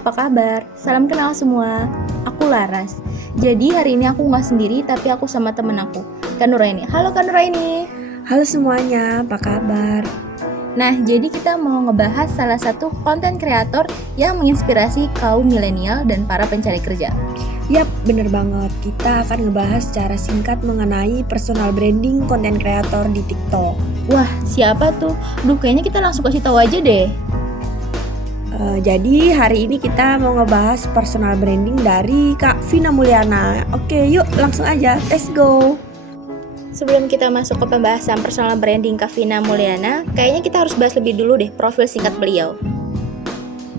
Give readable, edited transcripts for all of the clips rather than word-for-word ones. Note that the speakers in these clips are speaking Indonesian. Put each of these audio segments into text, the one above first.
apa kabar? Salam kenal semua. Aku Laras. Jadi hari ini aku nggak sendiri, tapi aku sama temen aku, Kak Nuraini. Halo Kak Nuraini. Halo semuanya, apa kabar? Nah, jadi kita mau ngebahas salah satu konten kreator yang menginspirasi kaum milenial dan para pencari kerja. Yap, bener banget. Kita akan ngebahas secara singkat mengenai personal branding konten kreator di TikTok. Wah, siapa tuh? Duh, kayaknya kita langsung kasih tahu aja deh. Jadi hari ini kita mau ngebahas personal branding dari Kak Vina Mulyana. Oke, yuk langsung aja, let's go. Sebelum kita masuk ke pembahasan personal branding Kak Vina Mulyana, kayaknya kita harus bahas lebih dulu deh profil singkat beliau.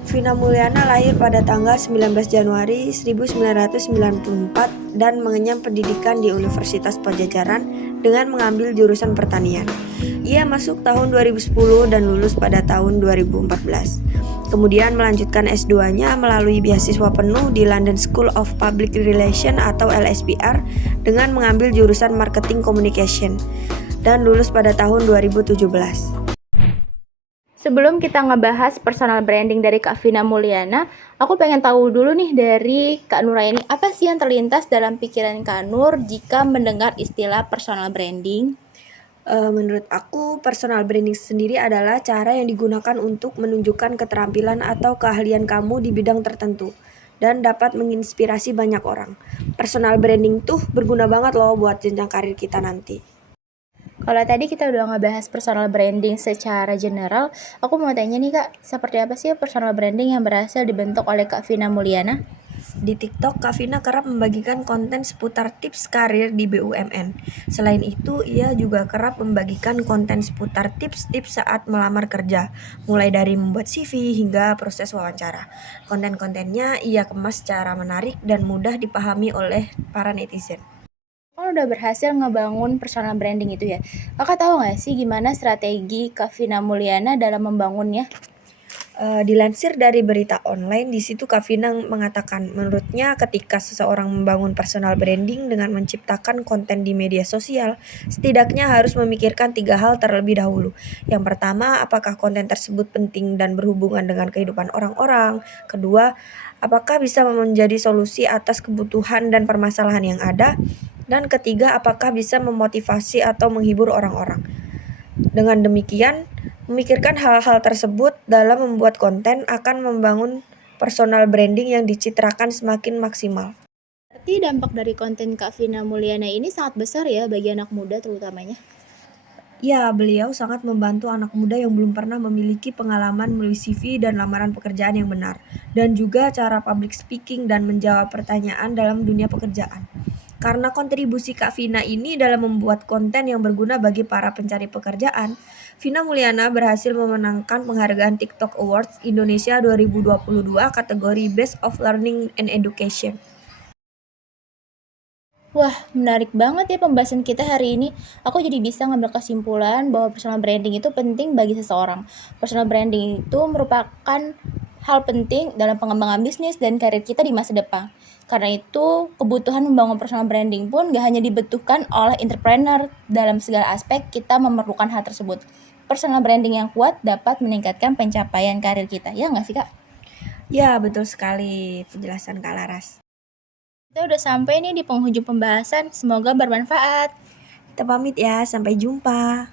Vina Mulyana lahir pada tanggal 19 Januari 1994 dan mengenyam pendidikan di Universitas Pajajaran dengan mengambil jurusan pertanian. Ia masuk tahun 2010 dan lulus pada tahun 2014. Kemudian melanjutkan S2-nya melalui beasiswa penuh di London School of Public Relations atau LSPR dengan mengambil jurusan Marketing Communication dan lulus pada tahun 2017. Sebelum kita ngebahas personal branding dari Kak Vina Mulyana, aku pengen tahu dulu nih dari Kak Nuraini, apa sih yang terlintas dalam pikiran Kak Nur jika mendengar istilah personal branding? Menurut aku, personal branding sendiri adalah cara yang digunakan untuk menunjukkan keterampilan atau keahlian kamu di bidang tertentu dan dapat menginspirasi banyak orang. Personal branding tuh berguna banget loh buat jenjang karir kita nanti. Kalau tadi kita udah ngebahas personal branding secara general, aku mau tanya nih Kak, seperti apa sih personal branding yang berhasil dibentuk oleh Kak Vina Mulyana? Di TikTok, Kak Vina kerap membagikan konten seputar tips karir di BUMN. Selain itu, ia juga kerap membagikan konten seputar tips-tips saat melamar kerja, mulai dari membuat CV hingga proses wawancara. Konten-kontennya ia kemas secara menarik dan mudah dipahami oleh para netizen. Kan udah berhasil ngebangun personal branding itu ya. Kakak tahu nggak sih gimana strategi Kak Vina Mulyana dalam membangunnya? Dilansir dari berita online, di situ Kak Vina mengatakan, menurutnya ketika seseorang membangun personal branding dengan menciptakan konten di media sosial, setidaknya harus memikirkan 3 hal terlebih dahulu. Yang pertama, apakah konten tersebut penting dan berhubungan dengan kehidupan orang-orang? Kedua, apakah bisa menjadi solusi atas kebutuhan dan permasalahan yang ada? Dan ketiga, apakah bisa memotivasi atau menghibur orang-orang? Dengan demikian, memikirkan hal-hal tersebut dalam membuat konten akan membangun personal branding yang dicitrakan semakin maksimal. Berarti dampak dari konten Kak Vina Mulyana ini sangat besar ya bagi anak muda terutamanya. Ya, beliau sangat membantu anak muda yang belum pernah memiliki pengalaman menulis CV dan lamaran pekerjaan yang benar, dan juga cara public speaking dan menjawab pertanyaan dalam dunia pekerjaan. Karena kontribusi Kak Vina ini dalam membuat konten yang berguna bagi para pencari pekerjaan, Vina Mulyana berhasil memenangkan penghargaan TikTok Awards Indonesia 2022 kategori Best of Learning and Education. Wah, menarik banget ya pembahasan kita hari ini. Aku jadi bisa ngambil kesimpulan bahwa personal branding itu penting bagi seseorang. Personal branding itu merupakan hal penting dalam pengembangan bisnis dan karir kita di masa depan. Karena itu, kebutuhan membangun personal branding pun gak hanya dibutuhkan oleh entrepreneur. Dalam segala aspek, kita memerlukan hal tersebut. Personal branding yang kuat dapat meningkatkan pencapaian karir kita. Ya nggak sih, Kak? Ya, betul sekali penjelasan Kak Laras. Kita udah sampai nih di penghujung pembahasan. Semoga bermanfaat. Kita pamit ya, sampai jumpa.